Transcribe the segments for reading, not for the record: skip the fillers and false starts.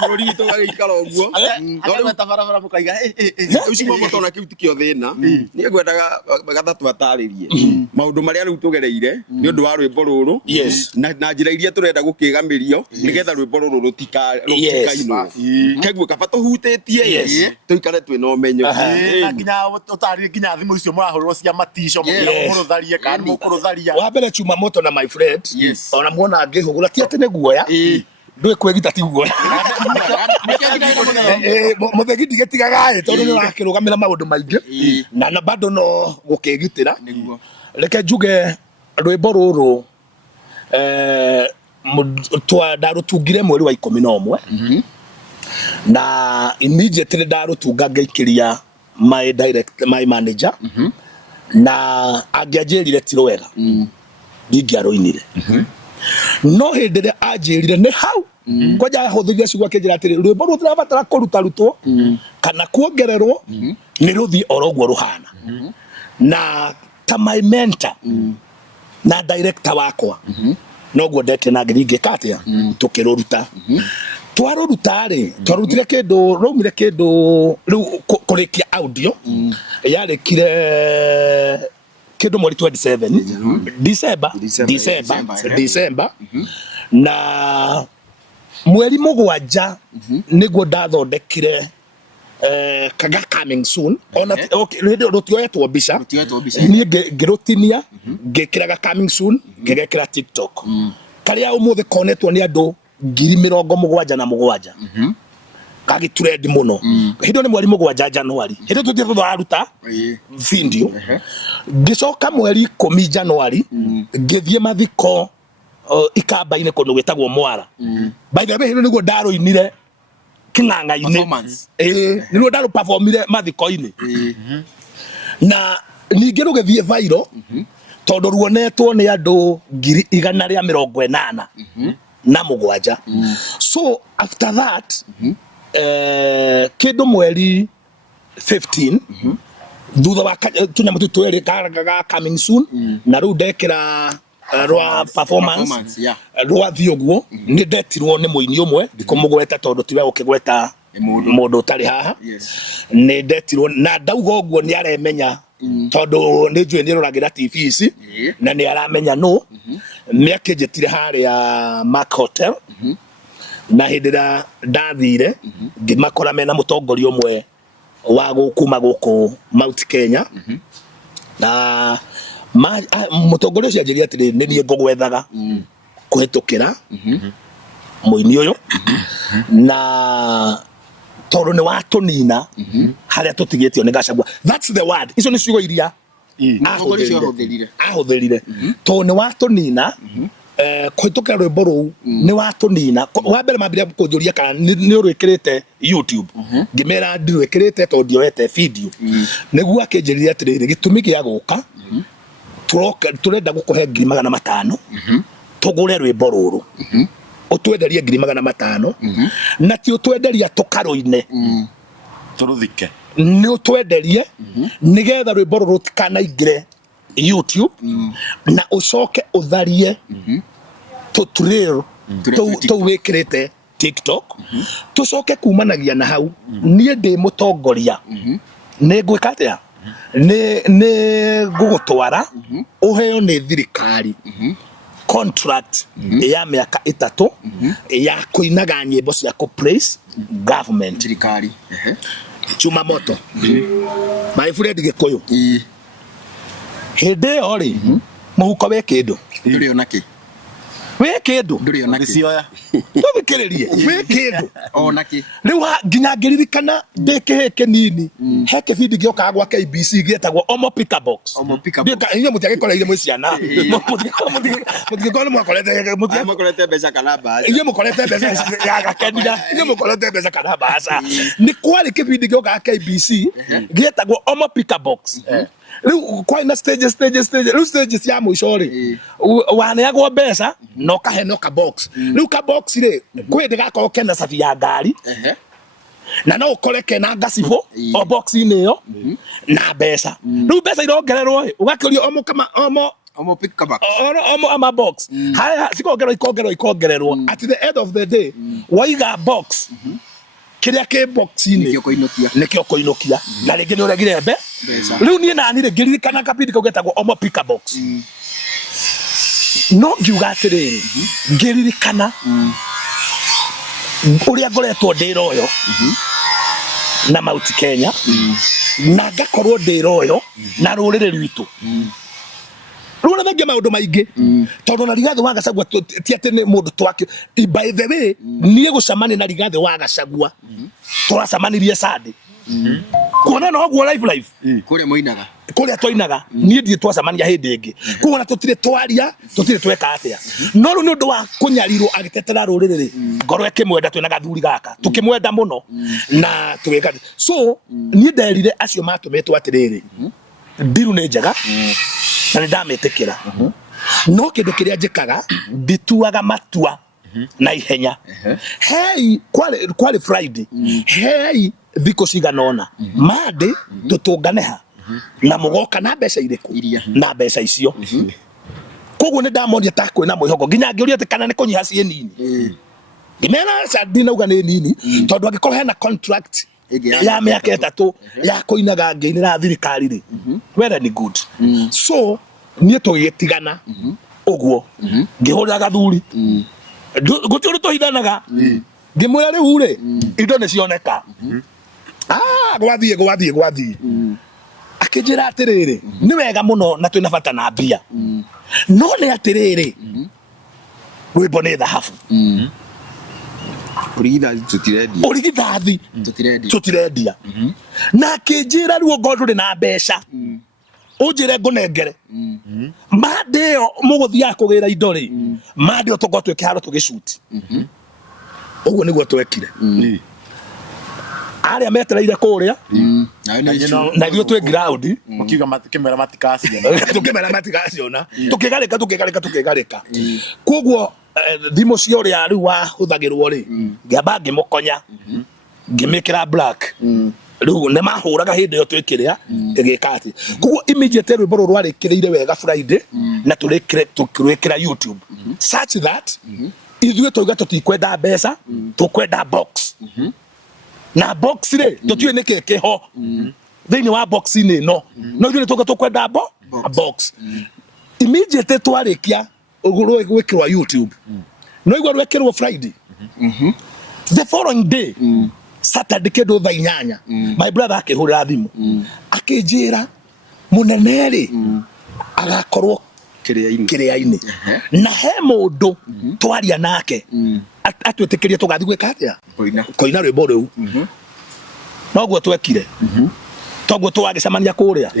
Bũrũri witũ gagĩikara ũguo agweta barabara mũkaiga ũcio mũtona kĩu ti kĩo thĩna niĩ ngwendaga gathatũ atarĩrie maũndũ marĩa rĩu tũgereire nĩ ũndũ wa rwĩmbo rũrũ na njĩra iria tũrenda gũkĩgamĩrio nĩgetha rwĩmbo rũrũ rũtikainwo keguo kaba tũhutĩtie tũikare twĩna ũmenyo na nginya ũtarĩrie nginya thimũ icio mũrahũrĩrwo cia matisho mũkũrũtharie kana mũkũrũtharia wa mbere chuma moto na my friend ona muona ngĩhũgũra ti atĩ nĩ guoya ndũĩ kwĩgita ti guoya mũthegi ndigĩtigaga tondũ nĩ ũrakĩrũgamĩra maũndũ maingĩ na bado no gũkĩgitĩra reke njuge rwĩmbo rũrũ ndarũtungire mweri wa 11 na immediately ndarũtunga ngĩikĩria my manager na angĩanjĩrire ti rwega ndingĩarũinire no hĩndĩ ĩrĩa anjĩrire nĩ hau kwanja ahũthĩrire ciugo akĩnjĩra atĩrĩ rwĩmbo rũrũ tũrabatara kũrutarutwo kana kuongererwo nĩ rũthiĩ oro ũguo rũhana na ta my mentor na director wakwa noguo ndete na ngĩka atĩa tũkĩrũruta twarũruta-rĩ twarutire kĩndũ raumire kĩndũ rĩu kũrĩkia audio yarĩkire kĩndũ mweri 27 December na mweri mũgwanja nĩguo ndathondekire kaga coming soon ona rũtioetwo mbica niĩ ngĩrũtinia ngĩkĩraga coming soon ngĩgekĩra TikTok karĩa ũmũthĩ konetwo nĩ andũ 77,000 kagĩtrend mũno hĩndĩ nĩ mweri mũgwanja Januari hĩndĩ tũthiĩ tũraruta video ngĩcoka mweri 10 Januari ngĩthiĩ mathiko ikamba-inĩ kũndũ gwĩtagwo Mwara by the way hĩndĩ nĩguo ndarũinire kĩng'ang'a-inĩ nĩguo ndarũ-performire mathiko-inĩ na ningĩ rũgĩthiĩ viral tondũ ruonetwo nĩ andũ 187 so after that kĩndũ mweri 15 thutha wa tũnyamũ tũtũ twĩrĩ kaga coming soon na rĩu ndekĩra rwa performance rwa thiũguo nĩ ndetirwo nĩ mũini ũmwe ndikũmũgweta tondũ tiwe ũkĩgweta mũndũ ũtarĩ haha nĩ ndetirwo na ndauga ũguo nĩ aremenya tondũ nĩ njũĩ nĩ roragĩra TV ici na nĩ aramenya nũ nĩ akĩnjĩtire harĩa Mark Hotel na hĩndĩ ĩrĩa ndathire ngĩmakora mena mũtongoria ũmwe wa kuma gũkũ Mount Kenya na mũtongoria ũcio anjĩrire atĩrĩ nĩ niĩ ngũgwethaga kũhĩtũkĩra mũini ũyũ na tondũ nĩ watũnina harĩa tũtigĩtio nĩ Gachagua that's the word icio nĩ ciugo iria ahũthĩrire tondũ nĩ watũnina kũhĩtũkĩra rwĩmbo rũu nĩ watũnina wa mbere mambĩrĩria kũnjũria kana nĩ ũrwĩkĩrĩte YouTube ngĩmera ndirwĩkĩrĩte tondũ ndioete video nĩguo akĩnjĩrire atĩrĩrĩ gĩtũmi gĩa gũka tũrenda gũkũhe 500,000 tũgũre rwĩmbo rũrũ ũtwenderie 500,000 na ti ũtwenderia tũkarũ-inĩ tũrũthike nĩ ũtwenderie nĩgetha rwĩmbo rũrũ rũtikanaingĩre YouTube na ũcoke ũtharie tũturĩrũ tũu wĩkĩrĩte TikTok tũcoke kumanagia na hau niĩ ndĩ mũtongoria nĩ ngwĩka atĩa nĩ ngũgũtwara ũheo nĩ thirikari contract ya mĩaka 3 ya kũinaga nyĩmbo cia praise government thirikari chuma moto my friend Gĩkũyũ hĩndĩ ĩyo rĩ mũhuko wĩ kĩndũ ndũrĩ ona kĩ wĩ kĩndũ ndũrĩ ona gĩcioya tũthikĩrĩrie wĩ kĩndũ ona kĩ rĩu nginya ngĩririkana ndĩ kĩhĩ kĩnini he kĩbindi gĩokaga gwa KBC gĩetagwo Omo Pika Box inyuĩ mũtiagĩkoreire mwĩ ciana mũtigĩkorwo nĩ mwakorete mbeca kana mbaca inyuĩ mũkorete mbeca ya gakenira inyuĩ mũkorete mbeca kana mbaca nĩ kwarĩ kĩbindi gĩokaga KBC gĩetagwo Omo Pika Box rĩu kwai na stages rĩu stages ya mũico rĩ waneagwo mbeca no kahe no ka box rĩu ka box rĩ kwĩ ndĩgakorwo kena cabi ya ngari na no ũkore kena ngacibũ o box-inĩ ĩyo na mbeca rĩu mbeca irongererwo ũgakĩũrio omo Omo pick a box. Omo box. Haya ikongererwo. At the end of the day, waiga box. Kiria ke box ini nikio koinokia na ringi ni uregire mbe riu nie nani ringi kana kapindi kaugetagwo omo pick a box no ngiuga atiriri ngiririkana uria ngoretwo ndiroyo na Mount Kenya na ngakorwo ndiroyo na rurire rwitu rura mengi maundu maingi tondu na Rigathi wa Gachagua ti ati ni mundu twake by the way nie gucamania na Rigathi wa Gachagua turacamanirie Sunday kuona no guo live kuria moinaga kuria twainaga nie ndie twacamania hindi ingi kuona tutire twaria tutire tweka atia no ru ni undu wa kunyarirwo agitetera rurire ngoro ekimwenda twina gathuri gaka tukimwenda muno na tugeka so nie nderire acio matumetwo atiriri ndiru ni njega na ndametekera no kindu kiria njikaga ndituaga matua na ihenya hey kwale Friday hey thiko ciganona mande tutunganeha na mugoka na mbeca iriku na mbeca icio koguo ni ndamonia ta kwina mwihogo nginya ngiuria ati kana ni kunyiha cie nini ngimera sadi nauga ni nini tondu angikorwo hena contract ya miaka 3 ya kuinaga ngeinira thirikari ri whether ni good so nie tugitigana uguo ngihurira gathuri guturu tuhithanaga ngimwira riu ri indo ni cioneka gwathie akijira atiriri ni wega muno na twina bata na mbia no ni atiriri rwimbo ni thahabu urigithathi tutirendia na akijira riu ngonduri na mbeca unjire ngunengere mande yo muguthia kugira indo ri mande yo tugotwe kiharo tugishuti uguo niguo twekire aria metereire kuria na dio twe ground mukiga matikemera matikaciona tukigarika koguo thimo cio ria riu wa huthagirwo ri ngiamba ngimukonya ngimikira black riu ne mahuraga hindi yo twikiria igikati koguo immediate rwimbo rwarikireire wega Friday na turikira YouTube such that ithuĩ tauga tutikwenda mbeca tukwenda box na box ri tutue niki kiho thiini wa box ni no ithuĩ tuga tukwenda box immediate twarikia uguru gwikirwa YouTube no igwa rwekirwo Friday the following day Saturday kedo thaa 8 my brother akihurira thimu akijira muneneri agakorwo kiria-ini na he mundu twaria nake atwitikirie tugathi gwika atia koina rwimbo riu noguo twekire toguo twagicamania kuria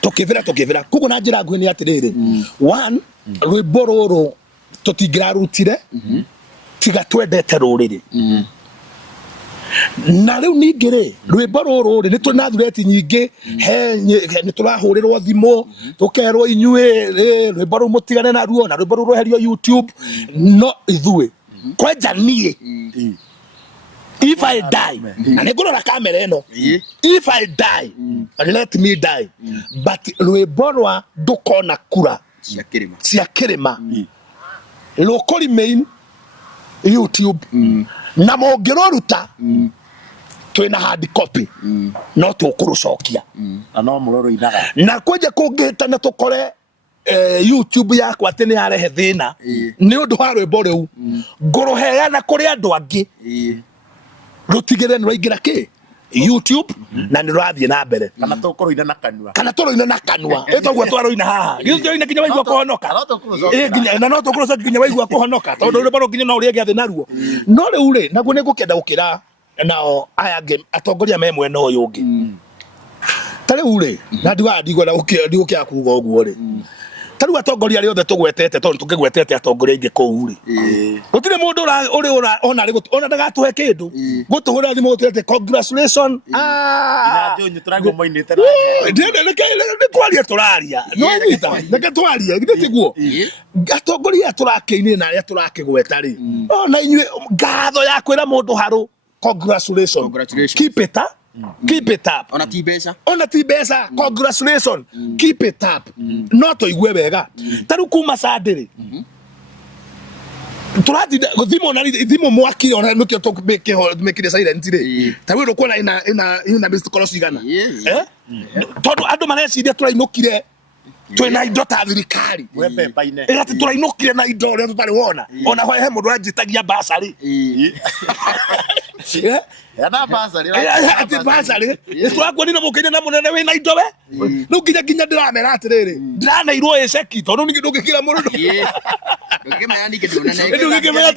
tukivira kuguo na njira nguhi ni atiriri one rwimbo ruru tutingirarutire tiga twendete ruriri na riu ningire rwimbo ruru ni tunathureti nyingi ni turahurirwo thimo tukerwo inyue rwimbo ru mutigane na ruo na rwimbo ru roherio YouTube no ithuĩ kwenja nie if I die na ningurora kamera eno if I die let me die but rwimbo rwa ndukona kura cia kirima locally main YouTube na mongiroruta twina hard copy no tukurucokia no muroro inaga na kwenje kungita na tukore YouTube yakwa ati ni arehe thina ni undu wa rwimbo riu nguruheana kuri andu angi rutigire ni rwaingira ki YouTube na ni rathie na mbere kana tukuroina na kanwa etogwo twaroina haha githioina kinya waigua kuhonoka ginya na no tukuroca kinya waigua kuhonoka tondu rwimbo ru kinya no uri giathi naruo no riu ri naguo ningukenda gukira nao aya atongoria me mwena uyu ungi tari ure na ndigwa na ndigukira kuga uguo ri tari atongoria ri othe tugwetete tondu tungigwetete atongoria ingi kuu ri gutire mundu uri ona ndagatuhe kindu gutuhura thimu gutirete congratulations ina jonyu turago moinite na ni kwaria turaria no nyita nake twaria gitiguo atongoria turakiini na aria turakigweta ri ona inyue ngatho ya kwira mundu haru congratulations keep it keep it up. Ona ti mbeca. Ona ti mbeca. Congratulations. Keep it up. No toigue wega. Taru kuma Sunday. Turathi thimo mwaki ona nukio tumekire silent ri tawe ro kuona ina best call igana tondu andu mareciria turainukire twina indo ta thirikari wembe-inĩ ati turainukire na indo ria tutari wona ona he mundu anjitagia basari yana basari ati basari turakwonire mukinya na munene wina indo we nu nginya ndiramera atiriri ndiraneirwo eceki tondu ningi ndungikira mundu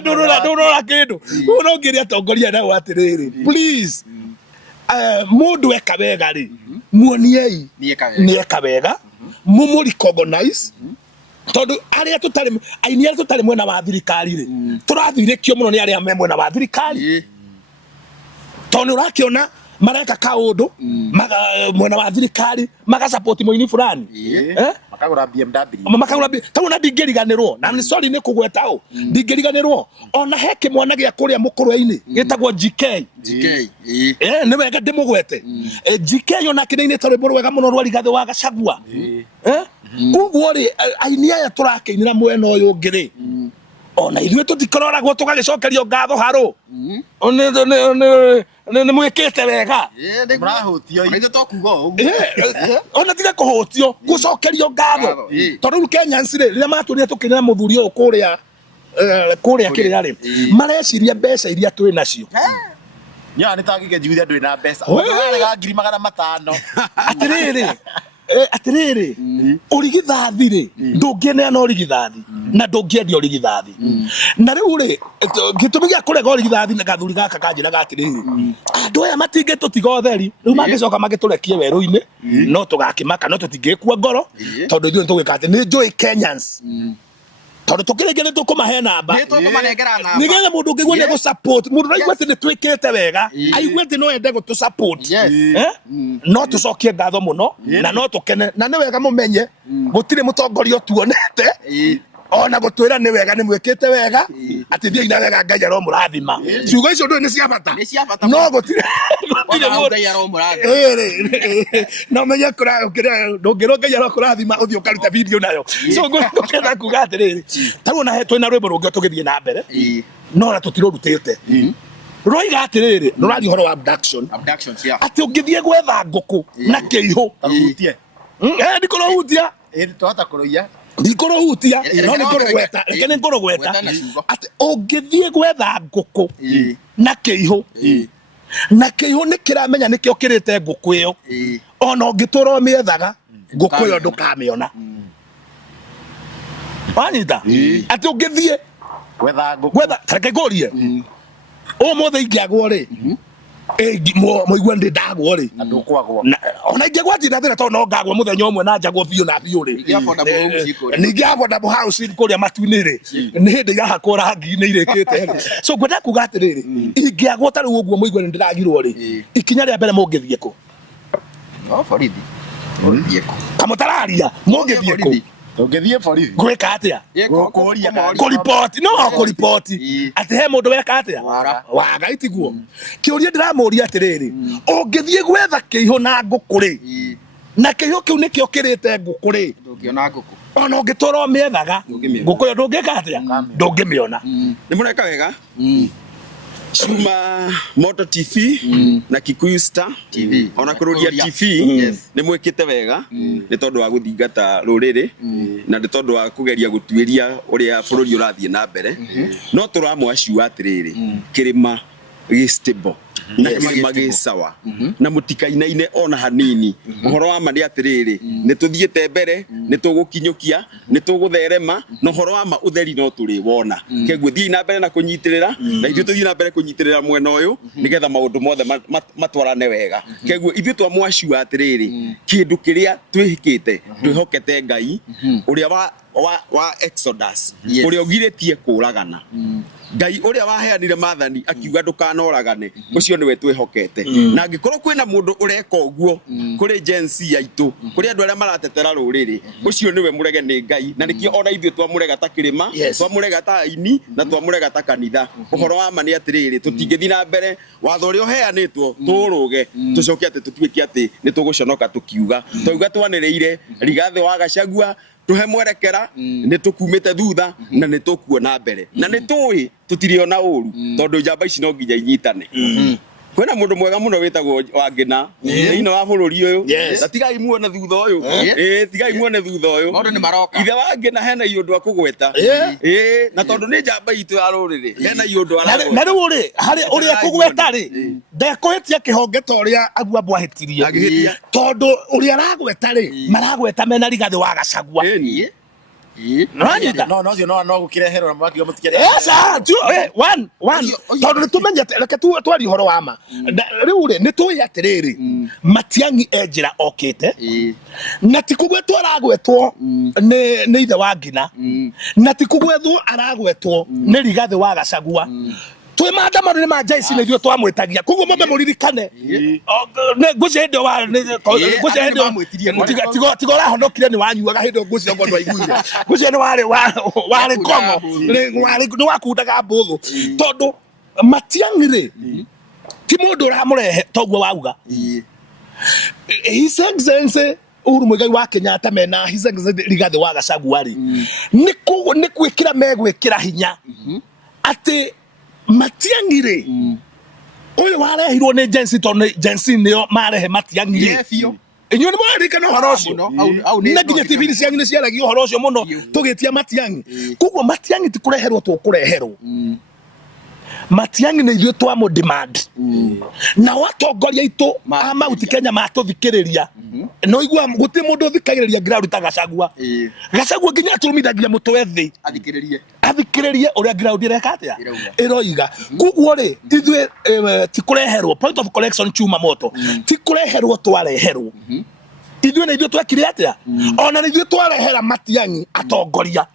ndurora kindu no ngiria atongoria nao atiriri please mundu eka wega ri muoniei ni eka wega mumu recognize tondu aria tutari aini aria tutari mwena wa thirikari ri turathirikio muno ni aria me mwena wa thirikari tondu urakiona mareka kaundu mwena wa thirikari maga support moini fulani makagura BMW tawu na ndingiriganirwo na ni sorry ni kugweta u ndingiriganirwo ona heke mwana gia kuria mukurwe-ini gitagwo GK ni wega ndimugwete GK ona kinaini tari buru wega muno rwari gathe wa Gachagua kuguo ri aini aya turakinira mwena uyu ngiri ona ithuĩ tutikororagwo tugagicokerio ngatho haru ni mwikite wega murahutio ithuĩ tokuga ũguo ona tiga kuhutio gucokerio ngatho tondu Kenyans ri riria matwirire tukinira muthuri uyu kuria kiria ri mareciria mbeca iria twi nacio nya ni tagike njiguithia ndui na mbeca urega 500 atiriri urigithathi ri ndungineana urigithathi na ndungiendia urigithathi na riu ri gitumi gia kurega urigithathi na gathuri gaka kanjira gatiriri andu aya matingitutiga utheri riu magicoka magiturekie weru-ini no tugakimaka no tutingikua ngoro tondu ithuĩ tugwika ati ni njui Kenyans tondu tukirigire tukumahe namba nigetha mundu ngigwo ni gu support mundu raigua ati ni twikite wega aigua ati no ende gutu support no tucokie ngatho muno na no tukene na ni wega mumenye gutire mutongoria utuonete ona gutwira ni wega ni mwikite wega ati thia ina wega Ngai aro murathima ciugo icio ndui ni cia bata no gutire Ngai aro murathima no menye kura ndungirwo Ngai aro kurathima uthio karuta video nayo so ngukenda kuga atiriri taru na twina rwimbo rungi tugithie na mbere no na tutirurutite roiga atiriri rurari horo wa abduction ati ungithie gwetha nguku na kiihu tarutie ndikorohutia twata kuroia ndikorohutia no nikorogweta reke nikorogweta ati ungithie gwetha nguku na kiihu na kiihu nikiramenya nikio kirite nguku iyo ona ungitura miethaga nguku iyo ndukamiona wanita ati ungithie gwetha reke ngorie umuthe ingiagwo ri moigua ndi ndagwo ri andu kwagwo ona ingĩgwa ti ndathira to no ngagwa muthenya umwe na njagwo biũ na biũ ri ningi affordable house kuria matu-inĩ ri ni hindi irahakwo rangi-inĩ irĩkĩte so ngwenda kuga atiriri ingĩagwo ta rĩu ũguo moigua ni ndiragirwo ri ikinya rĩa mbere mũngĩthiĩ kũ borithi kamũtararia mũngĩthiĩ kũ ungithie borithi gwĩka atĩa kũripoti no kũripoti ati he mũndũ weka atĩa waga itiguo kĩũria ndĩramũria atiriri ũngĩthiĩ gwetha kĩihu na ngũkũ ri na kĩihu kĩu nĩkĩo kĩrĩte ngũkũ ri ndũngĩona ngũkũ ona ũngĩtũra ũmĩethaga ngũkũ ĩyo ndũngĩka atĩa ndũngĩmĩona nĩ mũreka wega Cuma Moto TV na Kikuyu Star TV ona kurudia TV ni mwikite wega ni tondu wa guthingata ruriri na ni tondu wa kugeria gutuiria uria bururi urathie na mbere no turamwaciu atiriri kirima gi stable na kirima gi sawa na mutikainaine ona hanini uhoro wa mani atiriri ni tuthiete mbere ni tugukinyukia ni tugutherema no horo wa ma utheri no turi wona keguo thii na mbere na kunyitirira na ithu tuthii na mbere kunyitirira mwena uyu nigetha maundu mothe matwarane wega keguo ithu twamwaciu atiriri kindu kiria twihikite twihokete Ngai uria wa wa Exodus uria ugiritie kuragana Ngai uria waheanire mathani akiuga ndukanoragane ucio niwe twihokete na angikorwo kwina mundu ureka uguo kuri Gen Z yaitu kuri andu aria maratetera ruriri ucio niwe murege ni Ngai na nikio ona ithue twamurega ta kirima twamurega ta aini na twamurega ta kanitha uhoro wa ma ni atiriri tutingithi na mbere watho uria uheanitwo turuge tucoke ati tutuike ati ni tuguconoka tukiuga twauga twanireire Rigathi wa Gachagua tuhe mwerekera ni tukumite thutha na ni tukuona mbere na ni tui tutiriona uru tondu njamba ici no nginya inyitane kwena mundu mwega muno witagwo Wangina ino wa bururi uyu na tigai muone thutha uyu tigai muone thutha uyu maundu ni maroka ithe Wangina hena iundu akugweta na tondu ni njamba itu ya ruriri hena iundu aragweta na riu ri hari uria kugweta ri ndekuhitia kihonge ta uria agua bwahitirie tondu uria aragweta ri maragweta mena Rigathi wa Gachagua no gukireherwo na mwaki mutikere one tondu nitumenyete reke twari horo wa ma riu ri nituyi atiriri Matiang'i enjira okite na tikugwetwo aragwetwo ni ithe wa Ngina na tikugwetwo aragwetwo ni Rigathi wa Gachagua twe maandamano ni ma Jaici ni thio twamwetagia koguo mombe muririkane nguci hindi wa nguci hindi tigo rahonokire ni wanyuaga hindi nguci ngo ndwaiguire nguci ni wari kongo ni wakundaga mbuthu tondu Matiang'i ri ti mundu uramurehe toguo wauga His Excellency Uhuru Muigai wa Kenyatta mena His Excellency Rigathi wa Gachagua ri ni gwikira megwikira hinya ati Matiang'i ri uyu warehirwo ni Gen Z nio marehe Matiang'i ri inyo ni mwarika no horo ucio na nginya TV cianyu ni ciaragio horo ucio muno tugitia Matiang'i koguo Matiang'i ti kureherwo tukureherwo Matiang'i ni ithuĩ twamu demand na watongoria itu amauti Kenya matuthikiriria no igua guti mundu uthikagiriria ground ta Gachagua Gachagua nginya aturumithagia mutwe thi athikiririe uria ground ireka atia iroiga koguo ri ithuĩ ti kureherwo point of collection chuma moto ti kureherwo twareherwo ithuĩ ni ithuĩ twekire atia ona ni ithuĩ twarehera Matiang'i atongoria